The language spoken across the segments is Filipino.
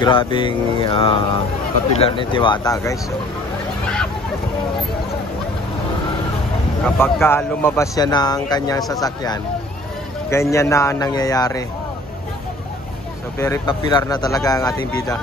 Grabing papilar ni Diwata, guys. Kapag lumabas siya ng kanyang sasakyan, ganyan na ang nangyayari. So very popular na talaga ang ating bida.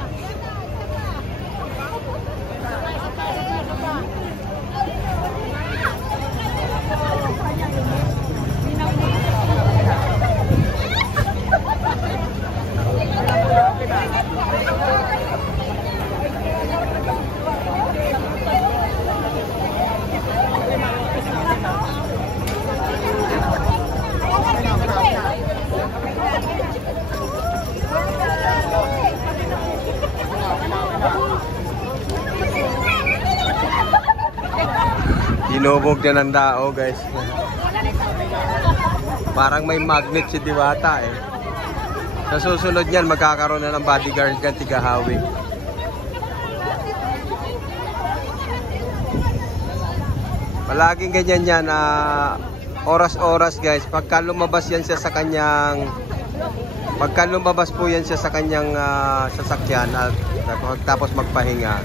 Inubog na ng tao, guys. Parang may magnet si Diwata eh. Sa susunod niyan, magkakaroon na ng bodyguard yan, tigahawi. Palaging ganyan yan, oras-oras, guys. Pagka lumabas yan siya sa kanyang sasakyan at tapos magpahinga,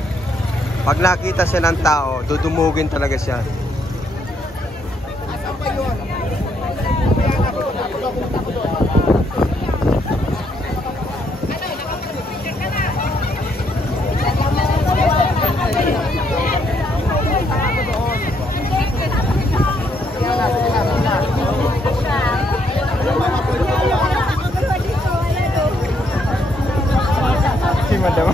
pag nakita siya ng tao, dudumugin talaga siya. Si Madam.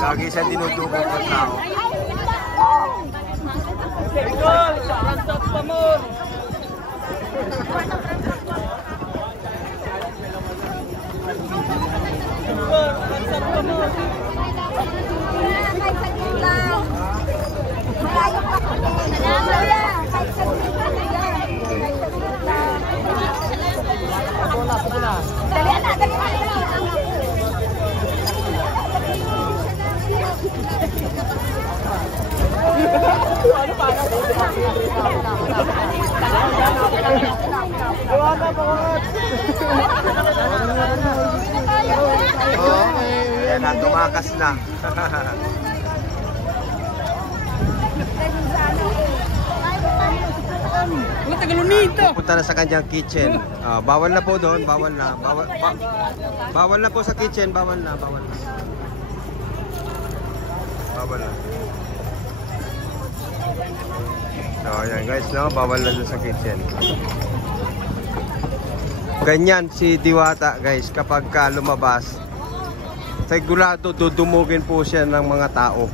Lagi siya dinudugog ng tao. Yan na, tumakas na. Punta na sa kanyang kitchen. Bawal na po doon, bawal na. Bawal na po sa kitchen, bawal na. Bawal na. So, ayan guys, no? Bawal na doon sa kitchen. Ganyan si Diwata, guys, kapag lumabas, sigurado dudumugin po siya ng mga tao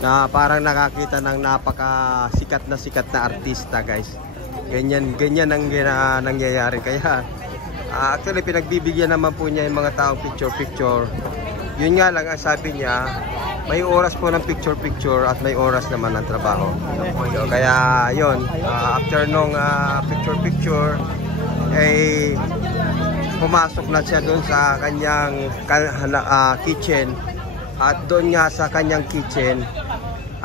na parang nakakita ng napaka sikat na artista, guys. Ganyan ang nangyayari. Kaya actually pinagbibigyan naman po niya yung mga taong picture. Yun nga lang ang sabi niya, may oras po ng picture at may oras naman ng trabaho. So, kaya yun, after nung picture ay pumasok na siya doon sa kanyang kitchen, at doon nga sa kanyang kitchen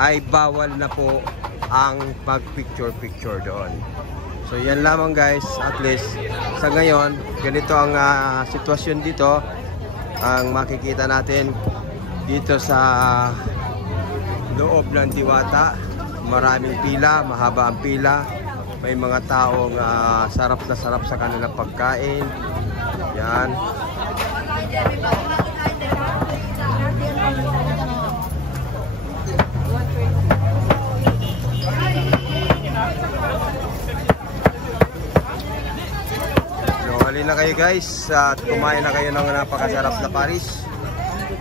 ay bawal na po ang mag-picture doon. So yan lamang guys, at least sa ngayon ganito ang sitwasyon dito. Ang makikita natin dito sa loob ng Diwata, maraming pila, mahaba ang pila. May mga taong sarap na sarap sa kanilang pagkain. Yan. Na kayo guys at kumain na kayo ng napakasarap na Paris.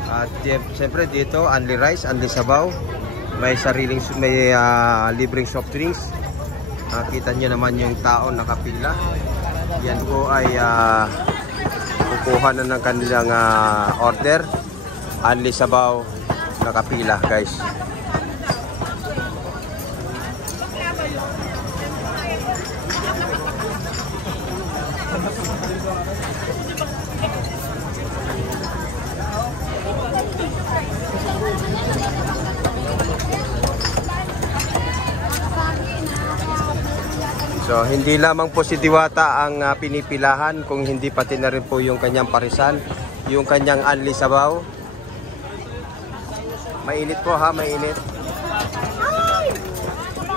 At siyempre dito only rice, only sabaw, may libreng soft drinks. Nakita nyo naman yung tao nakapila. Yan po ay kukuha na ng kanilang order Anli sabaw, nakapila guys. So, hindi lamang po si Diwata ang pinipilahan, kung hindi pati na rin po yung kanyang parisan, yung kanyang anli sabaw. Mainit po ha, mainit.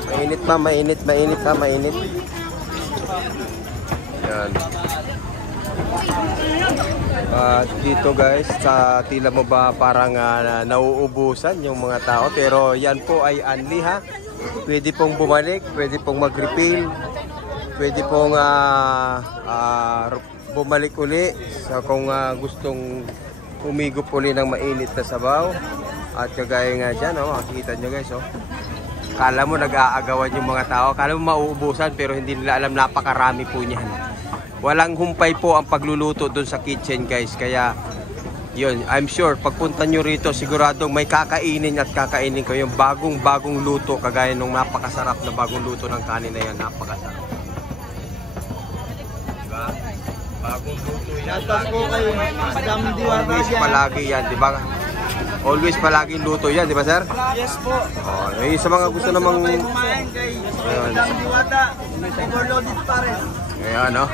Mainit pa, mainit, mainit ha, mainit. Yan. Dito guys, sa tila mo ba parang nauubusan yung mga tao, pero yan po ay anli ha. Pwede pong bumalik, pwede pong mag-refill, pwede pong bumalik uli kung gustong humigop uli ng mainit na sabaw. At kagaya nga dyan, makikita nyo guys, kala mo nag-aagawan yung mga tao, kala mo mauubusan, pero hindi nila alam, napakarami po niyan. Walang humpay po ang pagluluto doon sa kitchen guys, kaya yun, I'm sure pagpunta nyo rito siguradong may kakainin at kakainin ko yung bagong luto, kagaya nung napakasarap na bagong luto ng kanin na yan, napakasarap. Diba? Bagong luto yan. Always palagi yan, diba? Always palaging luto yan, diba sir? Yes po. Sa mga gusto namang kumain kay Madam Diwata, overloaded pares. Ayan, no?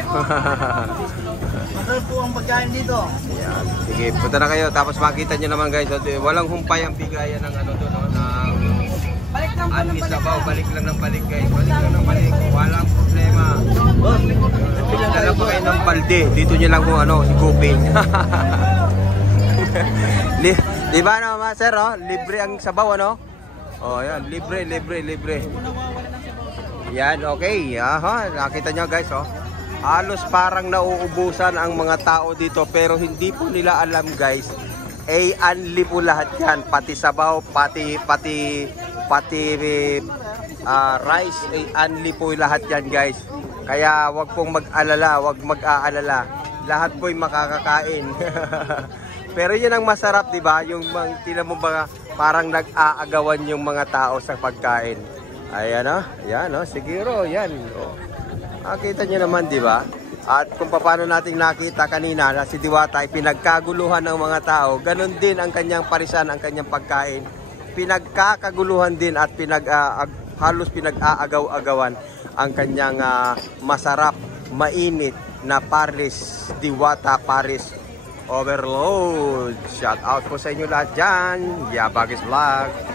Masarap po ang pagkain dito. Ayan. Sige, punta na kayo. Tapos makita nyo naman guys, walang humpay ang bigayan ng ano doon, ng anli sabaw. Balik lang ng balik guys. Balik lang ng balik. Walang problema. Dala pa kayo ng balde. Dito nyo lang kung higupin. Di ba naman sir, libre ang sabaw, ano? Ayan, libre. Yan, okay. Aha, nakita nyo guys, halos parang nauubusan ang mga tao dito, pero hindi po nila alam guys, anli po lahat yan, pati sabaw, pati rice, anli po lahat yan guys. Kaya wag pong mag-alala, wag mag-aalala, lahat po'y makakakain. Pero yun ang masarap, di ba? Yung tila mo ba parang nag-aagawan yung mga tao sa pagkain. Ayan yan siguro yan. Nakita nyo naman, di ba? At kung paano nating nakita kanina na si Diwata ay pinagkaguluhan ng mga tao, ganun din ang kanyang parisan, ang kanyang pagkain. Pinagkakaguluhan din at halos pinag-aagaw-agawan ang kanyang masarap, mainit na Paris Diwata Paris Overload. Shout out po sa inyo lahat dyan. Yabagis Vlog.